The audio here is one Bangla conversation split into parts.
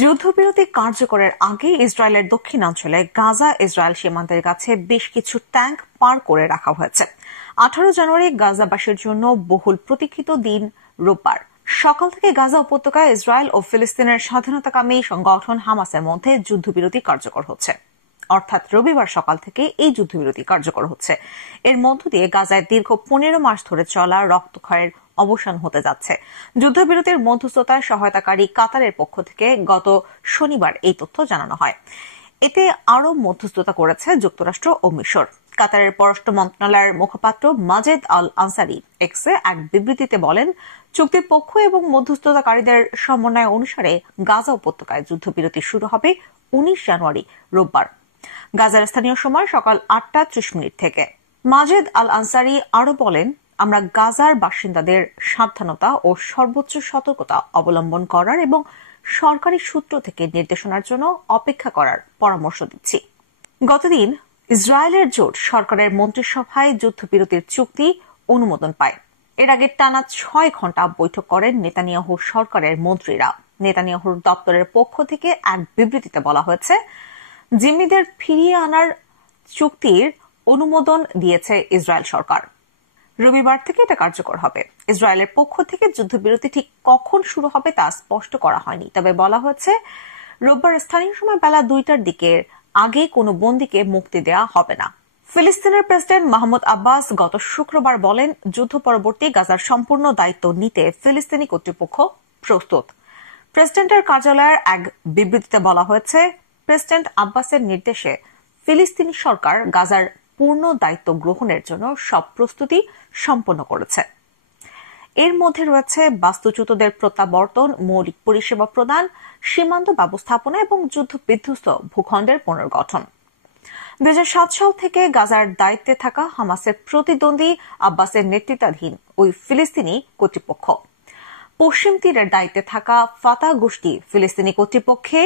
যুদ্ধবিরতি কার্যকরের আগে ইসরায়েলের দক্ষিণাঞ্চলে গাজা ইসরায়েল সীমান্তের কাছে বেশ কিছু ট্যাঙ্ক পার করে রাখা হয়েছে। 18 জানুয়ারি গাজাবাসীর জন্য বহুল প্রতীক্ষিত দিন রোববার সকাল থেকে গাজা উপত্যকায় ইসরায়েল ও ফিলিস্তিনের স্বাধীনতাকামী সংগঠন হামাসের মধ্যে যুদ্ধবিরতি কার্যকর হচ্ছে। অর্থাৎ রবিবার সকাল থেকে এই যুদ্ধবিরতি কার্যকর হচ্ছে। এর মধ্য দিয়ে গাজায় দীর্ঘ 15 মাস ধরে চলা রক্তক্ষয়ের অবসান হতে যাচ্ছে। যুদ্ধবিরতির মধ্যস্থতায় সহায়তাকারী কাতারের পক্ষ থেকে গত শনিবার এই তথ্য জানানো হয়। এতে আরও মধ্যস্থতা করেছে যুক্তরাষ্ট্র ও মিশর। কাতারের পররাষ্ট্র মন্ত্রণালয়ের মুখপাত্র মাজেদ আল আনসারি এক্সে এক বিবৃতিতে বলেন, চুক্তির পক্ষ এবং মধ্যস্থতাকারীদের সমন্বয় অনুসারে গাজা উপত্যকায় যুদ্ধবিরতি শুরু হবে 19 জানুয়ারি রোববার গাজার স্থানীয় সময় সকাল 8:30 থেকে। মাজেদ আল আনসারি আরও বলেন, আমরা গাজার বাসিন্দাদের সাবধানতা ও সর্বোচ্চ সতর্কতা অবলম্বন করার এবং সরকারি সূত্র থেকে নির্দেশনার জন্য অপেক্ষা করার পরামর্শ দিচ্ছি। গতদিন ইসরায়েলের জোট সরকারের মন্ত্রিসভায় যুদ্ধবিরতির চুক্তি অনুমোদন পায়। এর আগে টানা 6 ঘণ্টা বৈঠক করেন নেতানিয়াহু সরকারের মন্ত্রীরা। নেতানিয়াহুর দপ্তরের পক্ষ থেকে এক বিবৃতিতে বলা হয়েছে, জিম্মিদের ফিরিয়ে আনার চুক্তির অনুমোদন দিয়েছে ইসরায়েল সরকার। রবিবার থেকে এটা কার্যকর হবে। ইসরায়েলের পক্ষ থেকে যুদ্ধবিরতি ঠিক কখন শুরু হবে তা স্পষ্ট করা হয়নি, তবে বলা হয়েছে রোববার স্থানীয় সময় বেলা 2টার দিকের আগে কোনো বন্দীকে মুক্তি দেওয়া হবে না। ফিলিস্তিনের প্রেসিডেন্ট মাহমুদ আব্বাস গত শুক্রবার বলেন, যুদ্ধ পরবর্তী গাজার সম্পূর্ণ দায়িত্ব নিতে ফিলিস্তিনি কর্তৃপক্ষ প্রস্তুত। প্রেসিডেন্টের কার্যালয়ের এক বিবৃতিতে বলা হয়েছে, প্রেসিডেন্ট আব্বাসের নির্দেশে ফিলিস্তিনি সরকার গাজার পূর্ণ দায়িত্ব গ্রহণের জন্য সব প্রস্তুতি সম্পন্ন করেছে। এর মধ্যে রয়েছে বাস্তুচ্যুতদের প্রত্যাবর্তন, মৌলিক পরিষেবা প্রদান, সীমান্ত ব্যবস্থাপনা এবং যুদ্ধ বিধ্বস্ত ভূখণ্ডের পুনর্গঠন। 2007 সাল থেকে গাজার দায়িত্বে থাকা হামাসের প্রতিদ্বন্দ্বী আব্বাসের নেতৃত্বাধীন ওই ফিলিস্তিনি কর্তৃপক্ষ। পশ্চিম তীরের দায়িত্বে থাকা ফাতা গোষ্ঠী ফিলিস্তিনি কর্তৃপক্ষে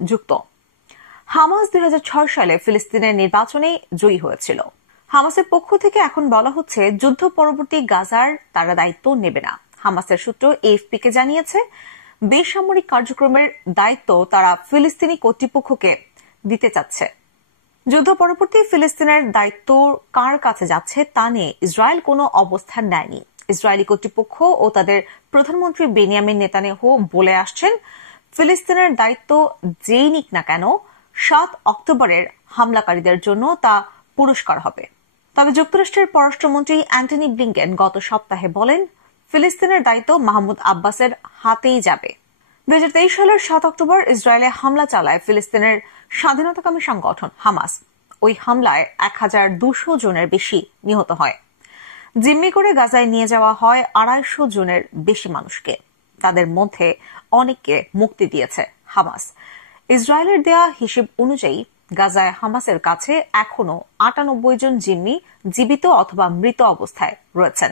যুক্ত। হামাস 2006 সালে ফিলিস্তিনের নির্বাচনে জয়ী হয়েছিল। হামাসের পক্ষ থেকে এখন বলা হচ্ছে, যুদ্ধ পরবর্তী গাজার তারা দায়িত্ব নেবে না। হামাসের সূত্র এএফপি কে জানিয়েছে, বেসামরিক কার্যক্রমের দায়িত্ব তারা ফিলিস্তিনি কর্তৃপক্ষকে দিতে চাচ্ছে। যুদ্ধ পরবর্তী ফিলিস্তিনের দায়িত্ব কার কাছে যাচ্ছে তা নিয়ে ইসরায়েল কোনো অবস্থান নেয়নি। ইসরায়েলি কর্তৃপক্ষ ও তাদের প্রধানমন্ত্রী বেনিয়ামিন নেতানিয়াহু বলে আসছেন, ফিলিস্তিনের দায়িত্ব যেই নিক না কেন 7 অক্টোবরের হামলাকারীদের জন্য তা পুরস্কার হবে। তবে যুক্তরাষ্ট্রের পররাষ্ট্রমন্ত্রী অ্যান্টনি ব্লিংকেন গত সপ্তাহে বলেন, ফিলিস্তিনের দায়িত্ব মাহমুদ আব্বাসের হাতেই যাবে। 2023 সালের 7 অক্টোবর ইসরায়েলে হামলা চালায় ফিলিস্তিনের স্বাধীনতাকামী সংগঠন হামাস। ওই হামলায় 1200 জনের বেশি নিহত হয়। জিম্মি করে গাজায় নিয়ে যাওয়া হয় 250 জনের বেশি মানুষকে। তাদের মধ্যে অনেককে মুক্তি দিয়েছে হামাস। ইসরায়েলের দেয়া হিসেব অনুযায়ী গাজায় হামাসের কাছে এখনো 98 জন জিম্মি জীবিত অথবা মৃত অবস্থায় রয়েছেন।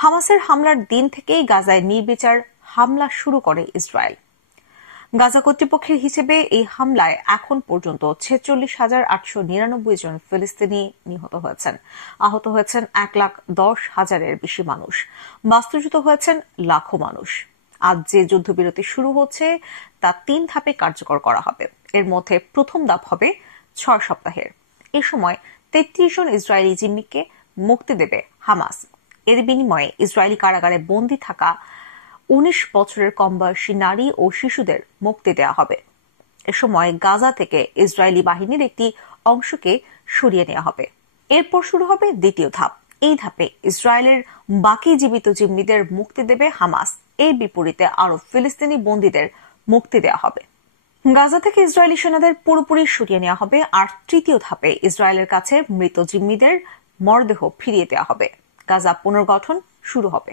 হামাসের হামলার দিন থেকেই গাজায় নির্বিচার হামলা শুরু করে ইসরায়েল। গাজা কর্তৃপক্ষের হিসেবে এই হামলায় এখন পর্যন্ত 46,899 জন ফিলিস্তিনি নিহত হয়েছেন। আহত হয়েছেন 1,10,000-এর বেশি মানুষ। বাস্তুচ্যুত হয়েছেন লাখো মানুষ। আজ যে যুদ্ধবিরতি শুরু হচ্ছে তা 3 ধাপে কার্যকর করা হবে। এর মধ্যে প্রথম ধাপ হবে 6 সপ্তাহের। এ সময় 33 জন ইসরায়েলি জিম্মিকে মুক্তি দেবে হামাস। এর বিনিময়ে ইসরায়েলি কারাগারে বন্দী থাকা 19 বছরের কম বয়সী নারী ও শিশুদের মুক্তি দেওয়া হবে। এ সময় গাজা থেকে ইসরায়েলি বাহিনীর একটি অংশকে সরিয়ে নেওয়া হবে। এরপর শুরু হবে দ্বিতীয় ধাপ। এই ধাপে ইসরায়েলের বাকি জীবিত জিম্মিদের মুক্তি দেবে হামাস। এর বিপরীতে আরো ফিলিস্তিনি বন্দীদের মুক্তি দেওয়া হবে। গাজা থেকে ইসরায়েলি সেনাদের পুরোপুরি সরিয়ে নেওয়া হবে। আর তৃতীয় ধাপে ইসরায়েলের কাছে মৃত জিম্মিদের মরদেহ ফিরিয়ে দেওয়া হবে। গাজা পুনর্গঠন শুরু হবে।